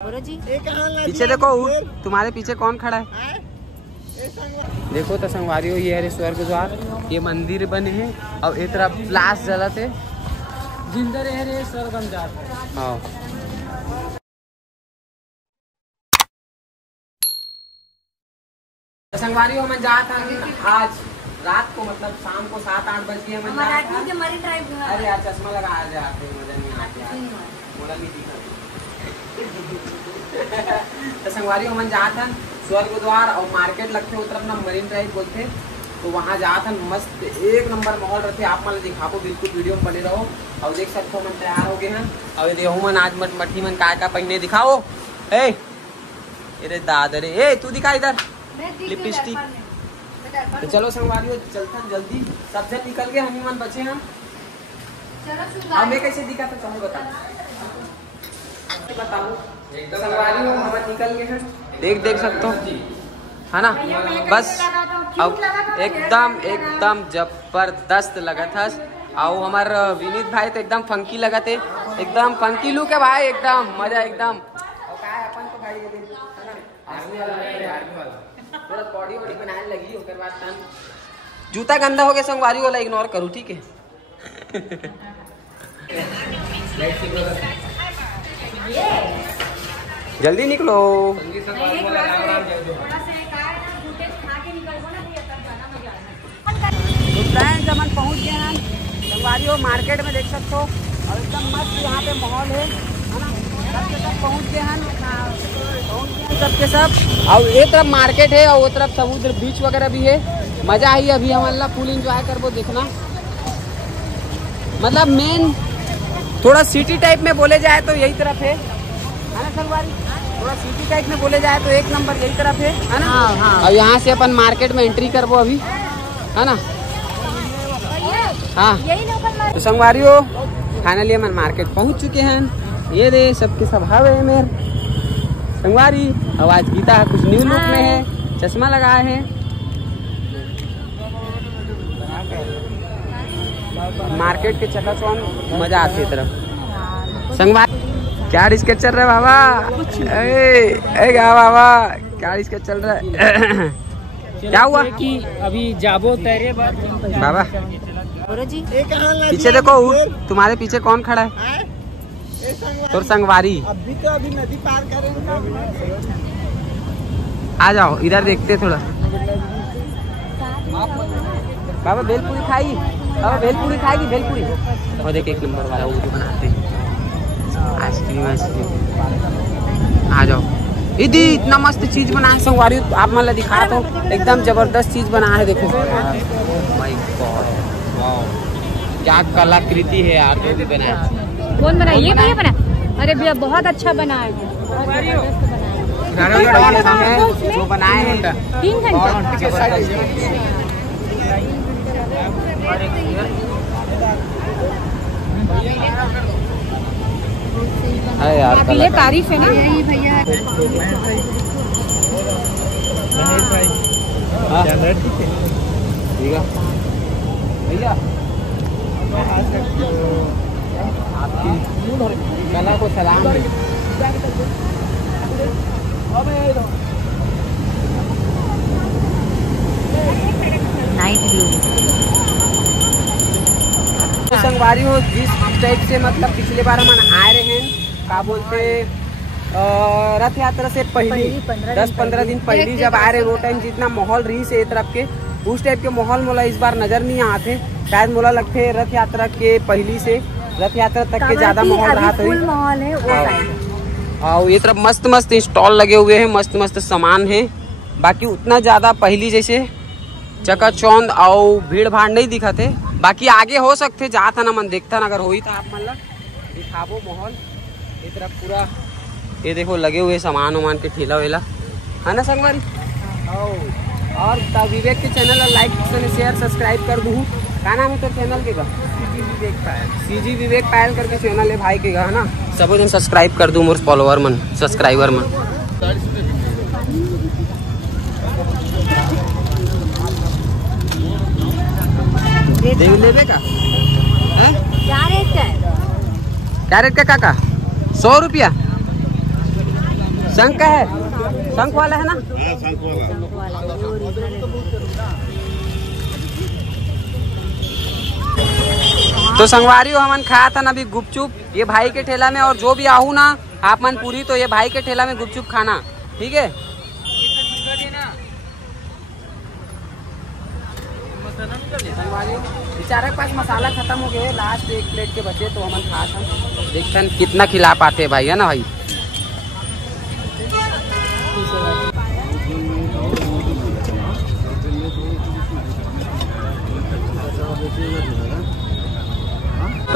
पीछे देखो, तुम्हारे पीछे कौन खड़ा है? देखो तो संगवारी हो, ये है स्वर्ग द्वार, ये मंदिर बने हैं और एक तरफ फ्लास जलत है जिंदर है स्वर्गम जात। हाँ संगवारी हो, मैं जाता आज रात को, मतलब शाम को 7-8 बज गए। अरे यार चश्मा लगा आ जाते, मजा नहीं आती, मोला नहीं दिखा। तो संगवारी हो, मैं जाता स्वर्ग द्वार और मार्केट लगते उस तरफ ना, मरीन ड्राइव बोलते, तो वहाँ जाता मस्त एक नंबर माहौल रहते। आप मन दिखाबो, बिल्कुल वीडियो में बने रहो। और देख सकते हो मन तैयार हो गए हैं। और देखो मन आज मठी मन का पहने दिखाओ। अरे दादा रे, ए तू दिखा इधर लिपस्टिक। तो चलो संगवारी हो, चलता जल्दी, सब जन निकल गए, हम ही मन बचे हैं। हमें कैसे दिखा तो चलो बताओ संगवारी हो, हम निकल गए हैं। देख सकते हो है ना, बस अब एकदम जबरदस्त लगा था। और हमारे विनीत भाई तो एकदम फंकी लगा थे, एकदम फंकी लुक है भाई, एकदम मजा एकदम। अपन तो भाई थोड़ा बॉडी बनाने लगी, उसके बाद जूता गंदा हो गया संगवारी वाला इग्नोर करूँ, ठीक है। जल्दी निकलो। जमन पहुंच गए हैं संगवारी हो, मार्केट में देख सकते हो, और एकदम मस्त यहाँ पे माहौल है ना। सब पहुँच गए हैं, सबके सब। और एक तरफ मार्केट है और वो तरफ समुद्र बीच वगैरह भी है। मजा आई अभी हमारा फुल एंजॉय कर वो देखना। मतलब मेन थोड़ा सिटी टाइप में बोले जाए तो यही तरफ है ना संगवारी, थोड़ा सिटी टाइप में बोले जाए तो एक नंबर यही तरफ है ना। हाँ। और यहाँ से अपन मार्केट में एंट्री करबो अभी, है ना। हाँ तो संगवारी हो, फाइनली अपन मार्केट पहुँच चुके हैं। ये दे सबके सब हवे मेरे संगवारी। आवाज गीता है, कुछ न्यू लुक में है, चश्मा लगाए हैं। मार्केट के चकाचौंध मजा आती है तरफ संगवारी। क्या रिस्केट चल रहा है बाबा? क्या बाबा क्या रिस्केट चल रहा है? क्या हुआ कि अभी जाबो तैरे बाबा पीछे देखो, तुम्हारे पीछे कौन खड़ा है? तो संगवारी अभी नदी पार करेंगे। आ जाओ इधर देखते थोड़ा। बाबा भेलपुरी खाई, बाबा भेलपुरी खाएगी, भेलपुरी। और देख एक नंबर वाला वो जो बनाते हैं आइसक्रीम। आ जाओ दीदी, इतना मस्त चीज बना है संगवारी, आप मतलब दिखा दो, एकदम जबरदस्त चीज बना है। देखो माय गॉड, वाओ क्या कलाकृति है यार, जो भी बनाया। कौन बनाया? ये भैया बना? अरे भैया बहुत अच्छा बना है जो बनाए हैं। 3 घंटे यार, ये तारीफ है ना। यही भैया भैया आपकी कला को सलाम। नाइट व्यू संगवारी हो, जिस टाइप से मतलब पिछले बार हम आए रहे हैं, क्या बोलते रथ यात्रा से पहले 10-15 दिन पहले जब आए रहे, वो टाइम जितना माहौल रही से तरफ के उस टाइप के माहौल मोला इस बार नजर नहीं आते। शायद मोला लगते रथ यात्रा के पहली से रथ यात्रा तक के ज्यादा माहौल रहा था। और ये तरफ मस्त मस्त स्टॉल लगे हुए हैं, मस्त मस्त सामान है। बाकी उतना ज्यादा पहली जैसे चकाचौंध और भीड़ भाड़ नहीं दिखा थे। बाकी आगे हो सकते जाता ना मन देखता ना, अगर हो ही था आप मतलब दिखाबो माहौल। ये तरफ पूरा ये देखो लगे हुए सामान वामान के ठेला वेला, है ना संगवारी। और विवेक के चैनल लाइक शेयर सब्सक्राइब कर दूँ। क्या नाम है तो चैनल के? सीजी विवेक पायल करके चैनल है भाई के, है ना। सब जन सब्सक्राइब कर दूँ, मोर फॉलोअर मन सब्सक्राइबर मन। देवी लेवे का क्या रेट का? क्या रेट का काका? 100 रुपया। शंख का है, शंख वाला है ना। तो संगवारी हो हमन खाया था ना अभी गुपचुप ये भाई के ठेला में, और जो भी आहू ना आप मन पूरी तो ये भाई के ठेला में गुपचुप खाना, ठीक है। बेचारे के पास मसाला खत्म हो गया, लास्ट एक प्लेट के बचे तो हमन खा था, देखते हैं कितना खिला पाते हैं भाई, है ना भाई।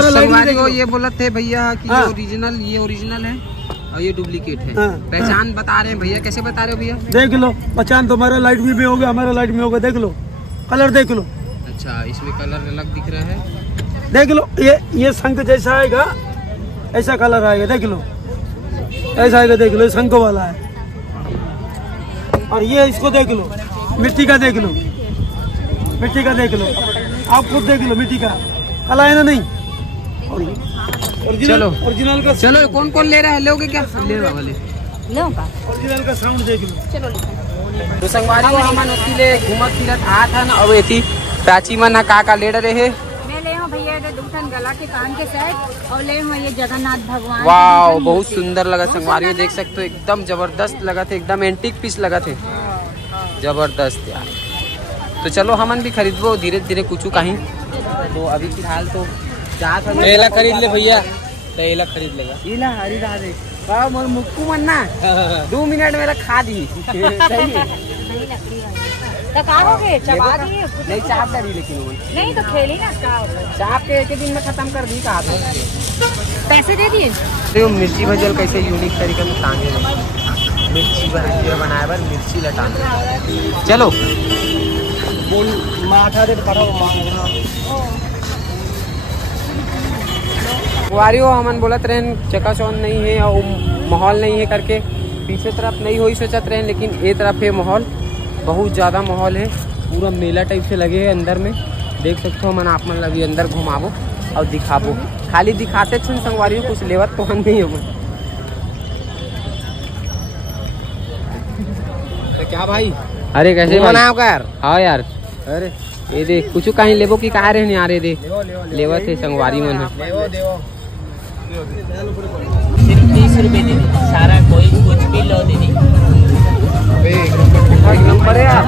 संगवारी को ये बोला थे भैया कि ये ओरिजिनल है और ये डुप्लीकेट है। पहचान बता रहे हैं भैया, कैसे बता रहे हो भैया? देख लो पहचान, तुम्हारा लाइट में होगा, हमारा लाइट में होगा, देख लो कलर देख लो। अच्छा, इसमें कलर अलग दिख रहा है, देख लो। ये शंख जैसा आएगा, ऐसा कलर आएगा, देख लो ऐसा आएगा, देख लो शंख वाला है। और ये इसको देख लो, मिट्टी का देख लो, मिट्टी का देख लो, आप खुद देख लो, मिट्टी का काला है ना नहीं। चलो ओरिजिनल का, चलो कौन कौन ले रहा है, लोगे क्या? ले वाले ओरिजिनल का साउंड देख लो। चलो तो संगवारी को हमन उसीले घूमत फिरत आ था ना, अब एथी प्राची मन का ले रहे है। मैं ले हूं भैया दूठन गला के कान के सेट, और ले हूं ये जगन्नाथ भगवान। वाह बहुत सुंदर लगा संगवारी हो, देख सकते हो एकदम जबरदस्त लगा थे, एकदम एंटीक पीस लगा थे, जबरदस्त यार। तो चलो हमन भी खरीदबो धीरे धीरे कुछ कहीं। तो अभी फिलहाल तो एला खरीद ले भैया, तो एला खरीद लेगा। इला हरी राधे का मोर मुक्कू मन ना 2 मिनट मेरा खा दी सही है। तो कहाँ हो गए, चबा दिए? नहीं चाप करी, लेकिन नहीं तो खेली ना, चाप के एक दिन में खत्म कर दी। कहा पैसे दे दिए। तो मिर्ची भजल कैसे यूनिक तरीके में टांगे, मिर्ची बनाए पर मिर्ची लटाने। चलो वारी हो हमन बोलत रहे चकाचौंध नहीं है और माहौल नहीं है करके, पीछे तरफ नहीं हो ही सोचत रहे, लेकिन ये तरफ है माहौल, बहुत ज़्यादा माहौल है, पूरा मेला टाइप से लगे है अंदर में, देख सकते हो। मन आप मन अभी अंदर घुमाबो और दिखाबो, खाली दिखाते छन संगवारी हो, कुछ लेवत तो नहीं हो। तो क्या भाई, अरे कैसे बनाओ यार? हाँ यार, अरे ये देख कुछ कहीं लेबो की कहा रहे नहीं आ रहे, दे लेवत है संगवारी मन है। सिर्फ 30 रुपए दीदी, सारा कोई कुछ भी लो दीदी। एक नंबर है यार,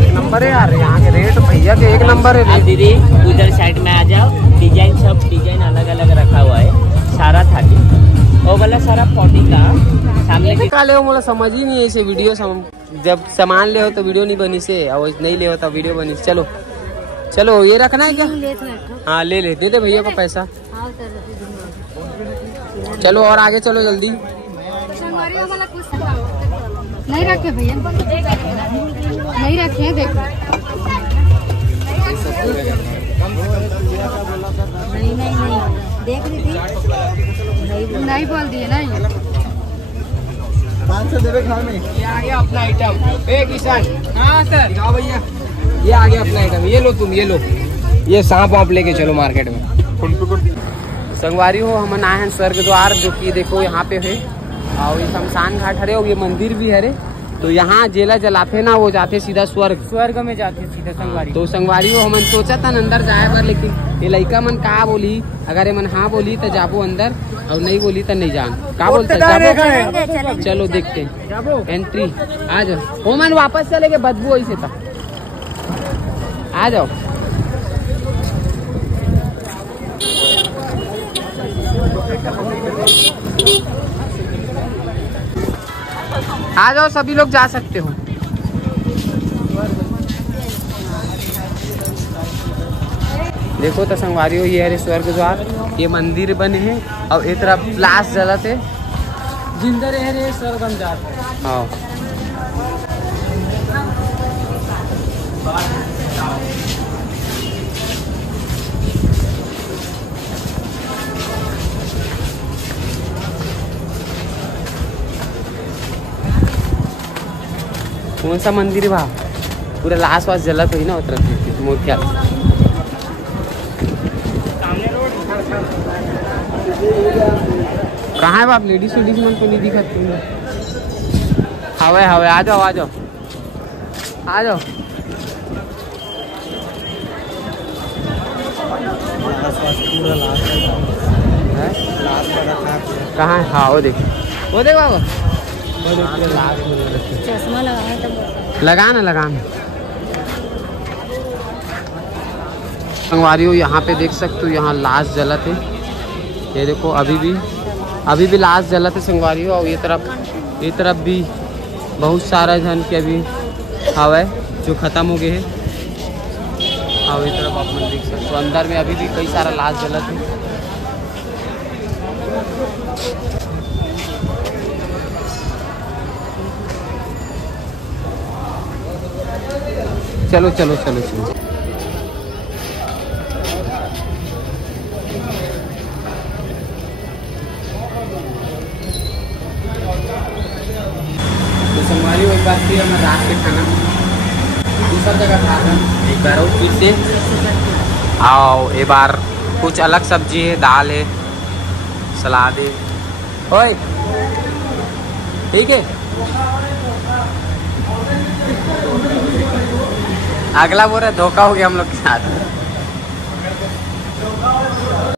एक नंबर है यार, यहाँ के रेट भैया के एक नंबर है। आप दीदी उधर साइड में आ जाओ, डिजाइन सब डिजाइन अलग अलग रखा हुआ है, सारा 30 वो वाला सारा 40 का सामने का ले, मुझे समझ ही नहीं है इसे वीडियो जब सामान ले हो तो वीडियो नहीं बनी से, और नहीं ले हो तो वीडियो बनी। चलो चलो ये रखना है क्या? हाँ ले ले, दे दे भैया को पैसा। चलो और आगे चलो जल्दी। नहीं रखे भैया, नहीं रखे, देखो नहीं नहीं नहीं देख रही थी, नहीं बोल दिए ना। 500 देवे खाने में। ये आ गया अपना आइटम। ए किसान, हाँ सर दिखाओ भैया, ये आ गया अपना आइटम, ये लो तुम, ये लो, ये सांप वाप लेके चलो मार्केट में। संगवारी हो हम आए हैं स्वर्ग द्वार, जो कि देखो यहाँ पे है, और ये शमशान घाट हरे, और ये मंदिर भी हरे। तो यहाँ जेला जलाते ना, वो जाते सीधा स्वर्ग में जाते सीधा संगवारी। तो संगवारी हो हमन सोचा था अंदर जाए पर, लेकिन ये लड़का मन कहा बोली, अगर मन हाँ बोली तो जाबो अंदर, और नहीं बोली तो नहीं जान। का बोलता जाबो? चलो देखते हैं, एंट्री आ जाओ। हो मन वापस चले गए, बदबू ऐसे था, आ जाओ। आ जाओ, सभी लोग जा सकते हो। देखो तो संगवारी हो, ये है स्वर्ग द्वार, ये मंदिर बने हैं, और एक तरफ प्लास जलत है, जिंदा रहे स्वर्गम जाते। हाँ कौन सा मंदिर है वहाँ, पूरा लाश वास जलत हुई ना उतर मूर्तियाँ। कहाँ है बाप, लेडीज वेडीज मन को नहीं दिखा तुमने। हवे हवे आ जाओ आ जाओ आ जाओ। कहाँ है? हाँ वो देख बाबा चश्मा लगाया था। लगा ना संगवारी हो। यहाँ पे देख सकते हो, यहाँ लाश जलत है। ये देखो अभी भी लाश जलत है संगवारी हो। और ये तरफ भी बहुत सारा जन के अभी हवा जो खत्म हो गए है। और ये तरफ आप मन देख सकते हो, अंदर में अभी भी कई सारा लाश जलत है। चलो चलो चलो चलो। तो संगवारी एक बार फिर हमें रात के खाना दूसरा जगह खा रहे एक बार और फिर से आओ। एक बार कुछ अलग सब्जी है, दाल है, सलाद है। ओए ठीक है। अगला बोल रहा धोखा हो गया हम लोग के साथ।